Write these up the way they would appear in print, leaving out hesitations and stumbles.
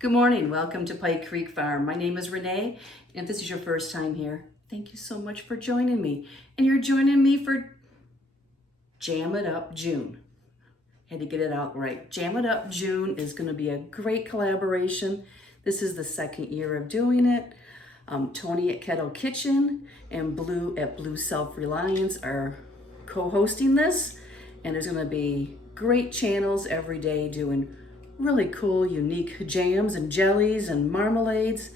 Good morning, welcome to Pike Creek Farm. My name is Renee, and if this is your first time here, thank you so much for joining me. And you're joining me for Jam It Up June. Had to get it out right. Jam It Up June is gonna be a great collaboration. This is the second year of doing it. Tony at Kettle Kitchen and Bloo at Bloo Reliance are co-hosting this, and there's gonna be great channels every day doing really cool, unique jams and jellies and marmalades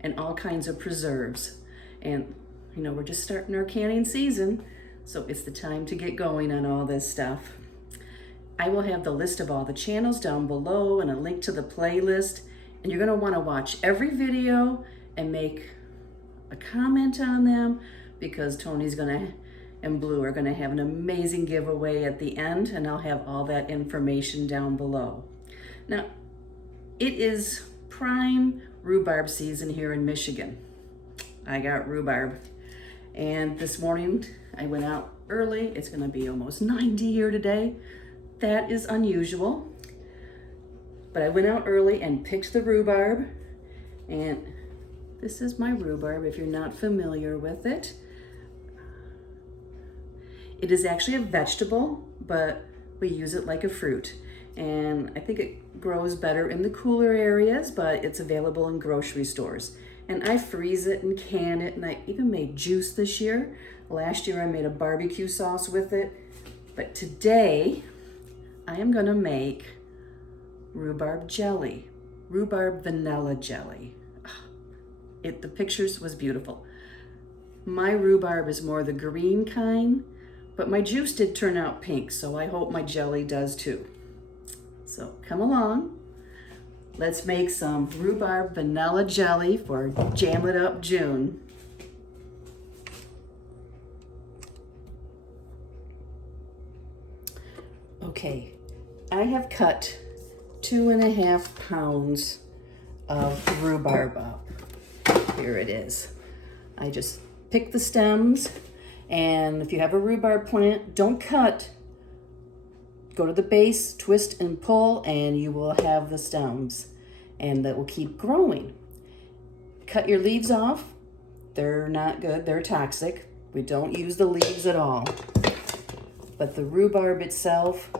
and all kinds of preserves. And you know, we're just starting our canning season, so it's the time to get going on all this stuff. I will have the list of all the channels down below and a link to the playlist, and you're gonna wanna watch every video and make a comment on them because Tony's and Bloo are gonna have an amazing giveaway at the end, and I'll have all that information down below. Now, it is prime rhubarb season here in Michigan. I got rhubarb. And this morning I went out early. It's gonna be almost 90 here today. That is unusual. But I went out early and picked the rhubarb. And this is my rhubarb if you're not familiar with it. It is actually a vegetable, but we use it like a fruit. And I think it grows better in the cooler areas, but it's available in grocery stores. And I freeze it and can it, and I even made juice this year. Last year I made a barbecue sauce with it. But today I am gonna make rhubarb jelly, rhubarb vanilla jelly. The pictures was beautiful. My rhubarb is more the green kind, but my juice did turn out pink, so I hope my jelly does too. So come along, let's make some rhubarb vanilla jelly for Jam It Up June. Okay, I have cut 2.5 pounds of rhubarb up. Here it is. I just picked the stems, and if you have a rhubarb plant, don't cut. Go to the base, twist and pull, and you will have the stems, and that will keep growing. Cut your leaves off. They're not good, they're toxic. We don't use the leaves at all. But the rhubarb itself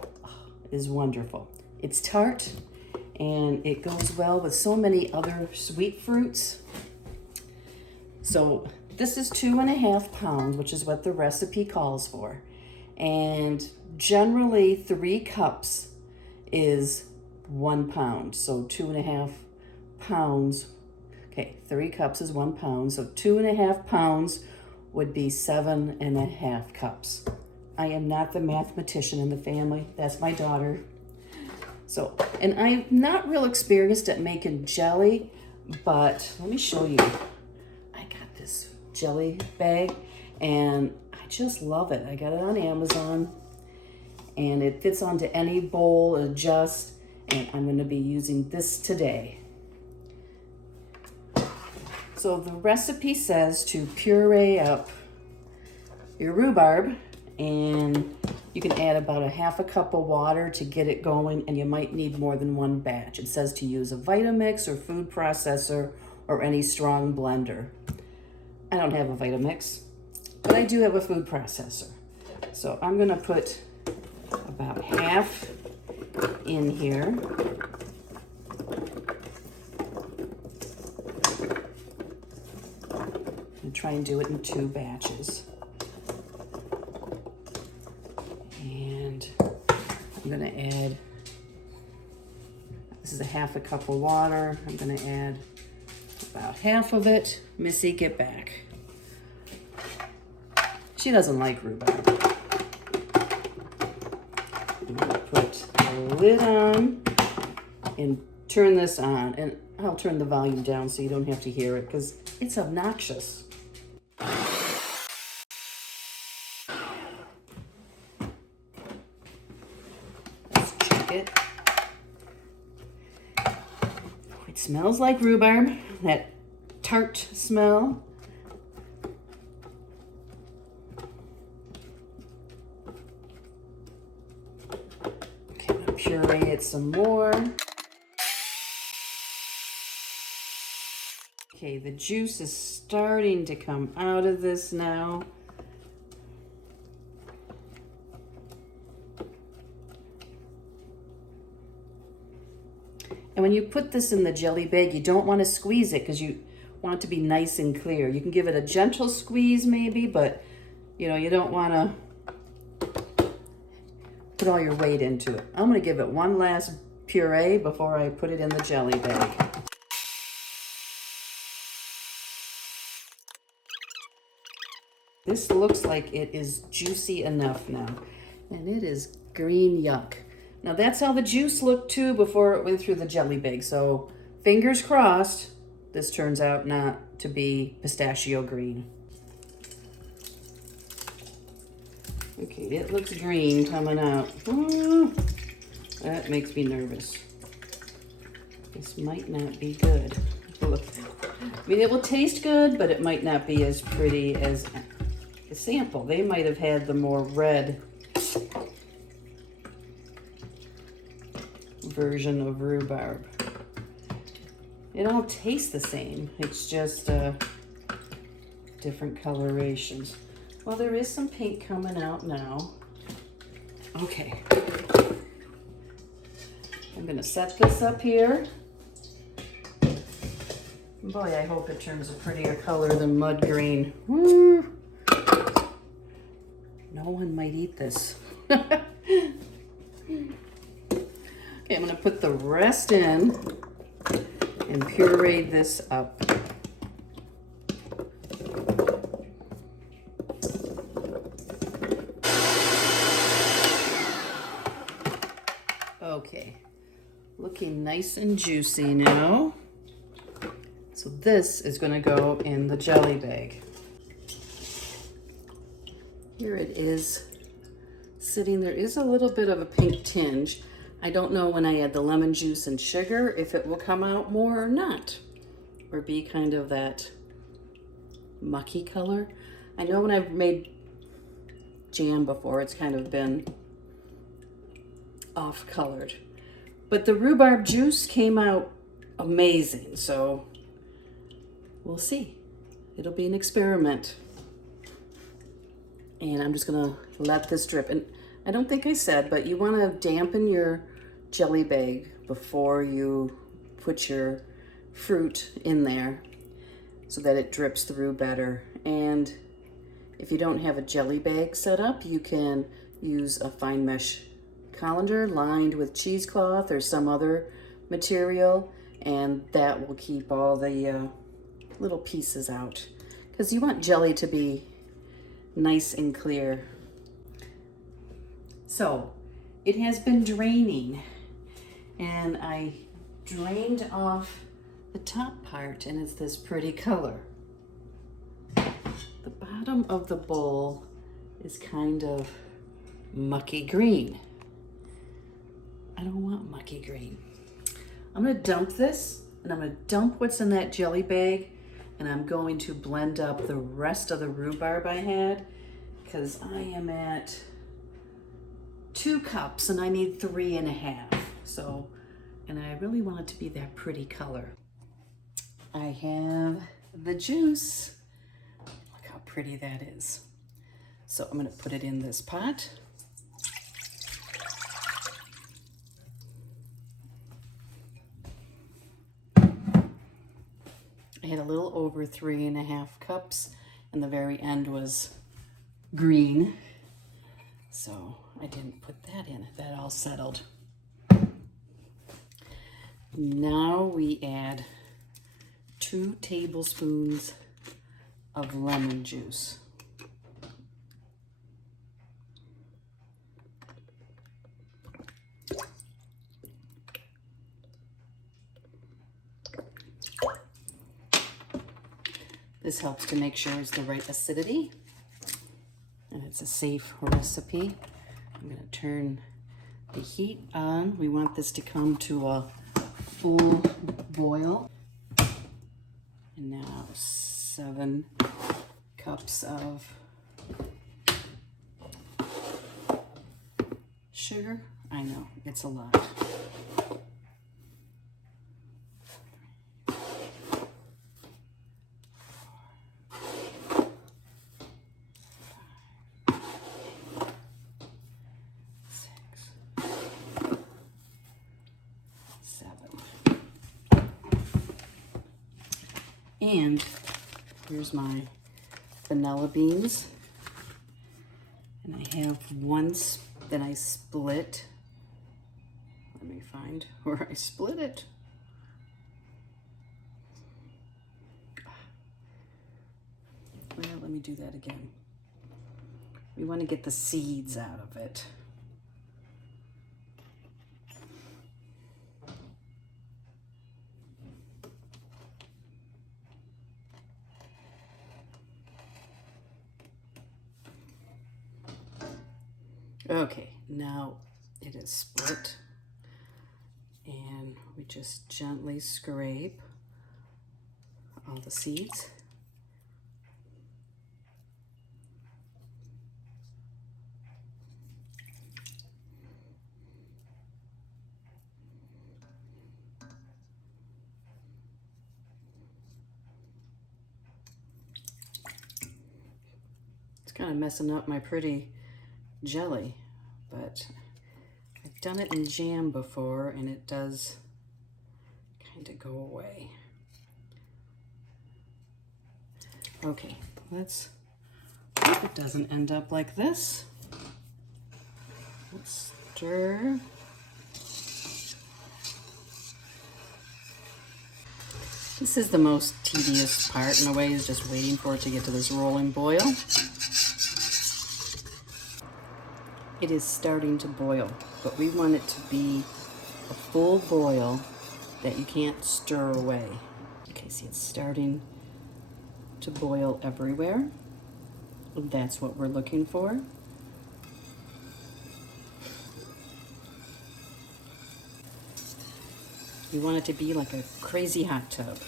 is wonderful. It's tart, and it goes well with so many other sweet fruits. So this is 2.5 pounds, which is what the recipe calls for. And generally 3 cups is 1 pound. So 2.5 pounds, okay, 3 cups is 1 pound. So 2.5 pounds would be 7.5 cups. I am not the mathematician in the family. That's my daughter. So, and I'm not real experienced at making jelly, but let me show you. I got this jelly bag and I just love it. I got it on Amazon and it fits onto any bowl, adjust, and I'm gonna be using this today. So the recipe says to puree up your rhubarb, and you can add about 1/2 cup of water to get it going, and you might need more than 1 batch. It says to use a Vitamix or food processor or any strong blender. I don't have a Vitamix, but I do have a food processor. So I'm gonna put about half in here. And try and do it in 2 batches. And I'm gonna add, this is 1/2 cup of water. I'm gonna add about half of it. Missy, get back. She doesn't like rhubarb. I'm gonna put the lid on and turn this on. And I'll turn the volume down so you don't have to hear it because it's obnoxious. Let's check it. It smells like rhubarb, that tart smell. Okay, I'm gonna puree it some more. Okay, the juice is starting to come out of this now. And when you put this in the jelly bag, you don't want to squeeze it because you want it to be nice and clear. You can give it a gentle squeeze maybe, but you know, you don't want to put all your weight into it. I'm going to give it one last puree before I put it in the jelly bag. This looks like it is juicy enough now, and it is green yuck. Now that's how the juice looked too before it went through the jelly bag, so fingers crossed this turns out not to be pistachio green. Okay, it looks green coming out. Ooh, that makes me nervous. This might not be good. Look, I mean, it will taste good, but it might not be as pretty as the sample. They might have had the more red version of rhubarb. It all tastes the same. It's just different colorations. Well, there is some pink coming out now. Okay. I'm gonna set this up here. Boy, I hope it turns a prettier color than mud green. Woo. No one might eat this. Okay, I'm gonna put the rest in and puree this up. Okay, looking nice and juicy now. So this is gonna go in the jelly bag. Here it is sitting. There is a little bit of a pink tinge. I don't know when I add the lemon juice and sugar if it will come out more or not, or be kind of that mucky color. I know when I've made jam before, it's kind of been off colored, but the rhubarb juice came out amazing, so we'll see. It'll be an experiment. And I'm just gonna let this drip. And I don't think I said, but you wanna dampen your jelly bag before you put your fruit in there so that it drips through better. And if you don't have a jelly bag set up, you can use a fine mesh colander lined with cheesecloth or some other material, and that will keep all the little pieces out, because you want jelly to be nice and clear. So it has been draining, and I drained off the top part, and it's this pretty color. The bottom of the bowl is kind of mucky green. I don't want mucky green. I'm gonna dump this, and I'm gonna dump what's in that jelly bag, and I'm going to blend up the rest of the rhubarb I had, because I am at 2 cups and I need 3.5. So, and I really want it to be that pretty color. I have the juice. Look how pretty that is. So I'm gonna put it in this pot. I had a little over 3.5 cups, and the very end was green, so I didn't put that in. That all settled. Now we add 2 tablespoons of lemon juice. This helps to make sure it's the right acidity, and it's a safe recipe. I'm going to turn the heat on. We want this to come to a full boil. And now 7 cups of sugar. I know, it's a lot. And here's my vanilla beans. And I have one that I split. Let me find where I split it. Well, let me do that again. We want to get the seeds out of it. Okay, now it is split, and we just gently scrape all the seeds. It's kind of messing up my pretty jelly, but I've done it in jam before and it does kind of go away. Okay, let's hope it doesn't end up like this. Let's stir. This is the most tedious part in a way, is just waiting for it to get to this rolling boil. It is starting to boil, but we want it to be a full boil that you can't stir away. Okay, see, it's starting to boil everywhere. That's what we're looking for. You want it to be like a crazy hot tub.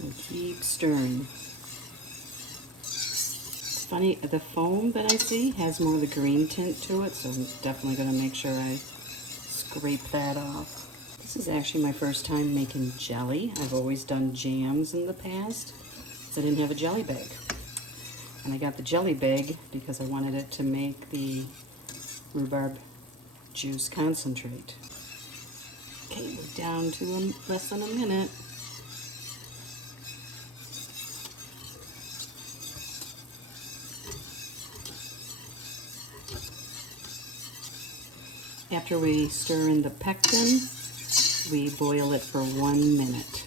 And keep stirring. It's funny, the foam that I see has more of the green tint to it, so I'm definitely going to make sure I scrape that off. This is actually my first time making jelly. I've always done jams in the past, so I didn't have a jelly bag. And I got the jelly bag because I wanted it to make the rhubarb juice concentrate. Okay, we're down to less than a minute. After we stir in the pectin, we boil it for 1 minute.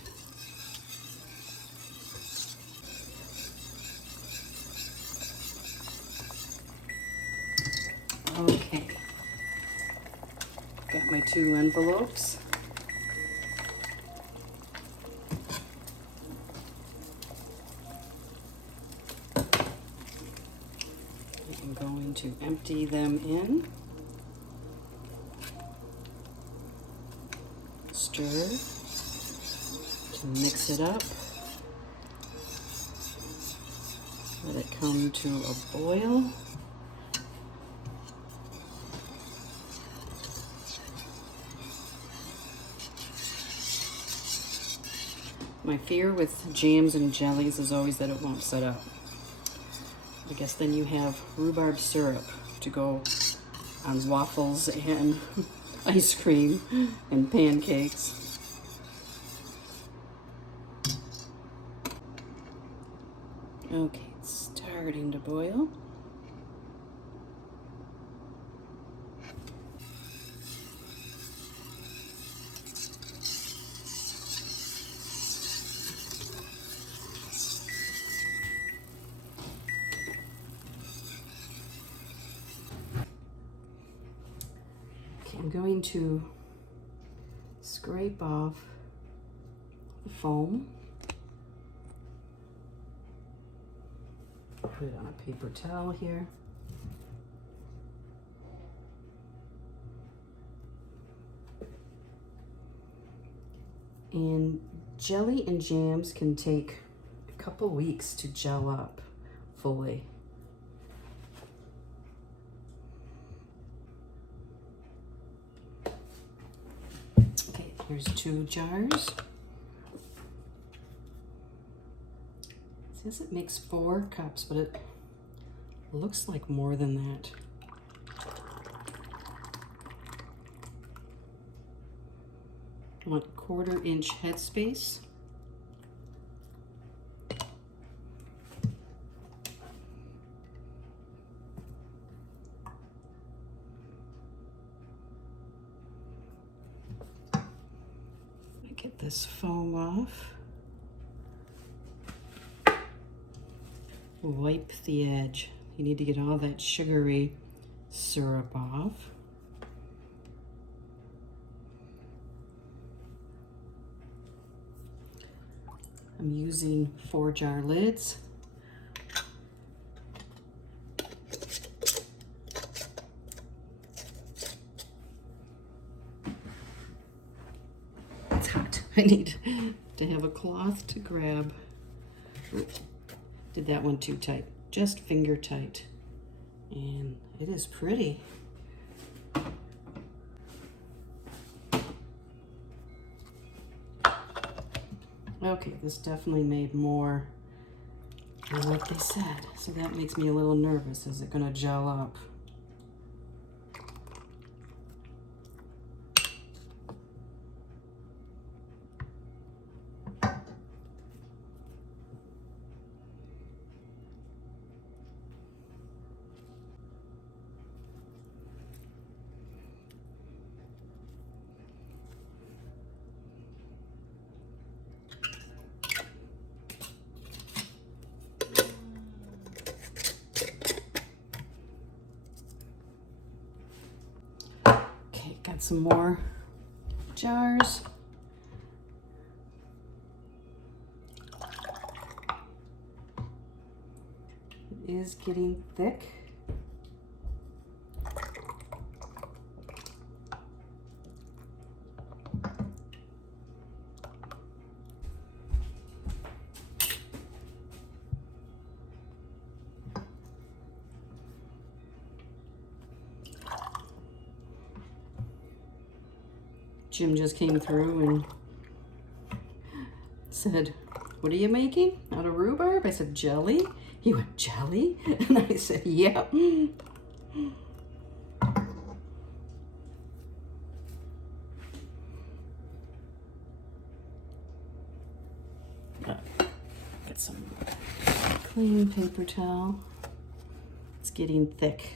Okay, got my 2 envelopes. I'm going to empty them in. Stir to mix it up. Let it come to a boil. My fear with jams and jellies is always that it won't set up. I guess then you have rhubarb syrup to go on waffles and ice cream and pancakes. Okay, it's starting to boil. I'm going to scrape off the foam, put it on a paper towel here. And jelly and jams can take a couple weeks to gel up fully. Here's 2 jars. It says it makes 4 cups, but it looks like more than that. I want 1/4 inch headspace. Get this foam off. Wipe the edge. You need to get all that sugary syrup off. I'm using 4 jar lids. It's hot. I need to have a cloth to grab. Oops, did that one too tight. Just finger tight. And it is pretty. Okay, this definitely made more than what they said. So that makes me a little nervous. Is it gonna gel up? Got some more jars. It is getting thick. Jim just came through and said, "What are you making out of rhubarb?" I said, "Jelly." He went, "Jelly?" And I said, "Yep." Get some clean paper towel. It's getting thick.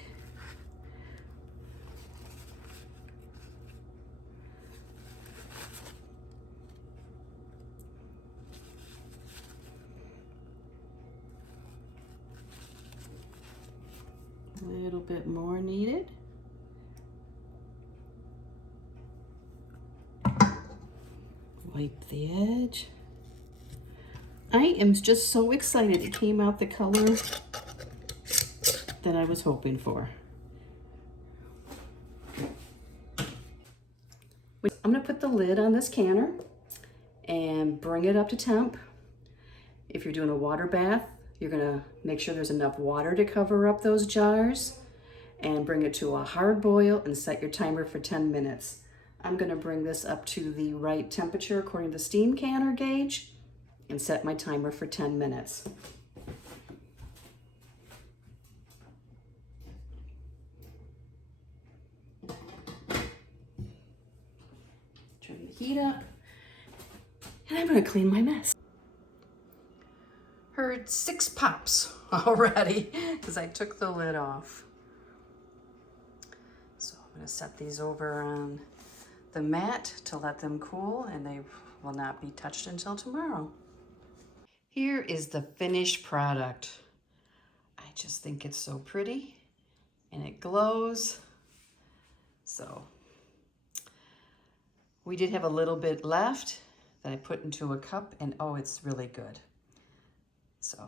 A little bit more needed. Wipe the edge. I am just so excited it came out the color that I was hoping for. I'm gonna put the lid on this canner and bring it up to temp. If you're doing a water bath, you're gonna make sure there's enough water to cover up those jars and bring it to a hard boil and set your timer for 10 minutes. I'm gonna bring this up to the right temperature according to the steam canner gauge and set my timer for 10 minutes. Turn the heat up and I'm gonna clean my mess. Heard 6 pops already because I took the lid off. So I'm going to set these over on the mat to let them cool, and they will not be touched until tomorrow. Here is the finished product. I just think it's so pretty and it glows. So we did have a little bit left that I put into a cup, and oh, it's really good. So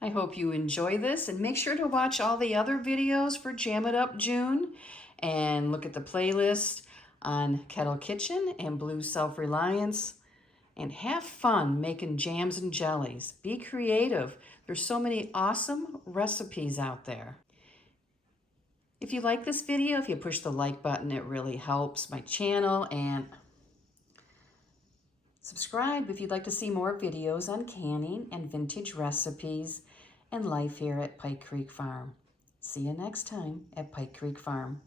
I hope you enjoy this, and make sure to watch all the other videos for Jam It Up June and look at the playlist on Kettle Kitchen and Bloo Self-Reliance, and have fun making jams and jellies. Be creative. There's so many awesome recipes out there. If you like this video, if you push the like button, it really helps my channel, and subscribe if you'd like to see more videos on canning and vintage recipes and life here at Pike Creek Farm. See you next time at Pike Creek Farm.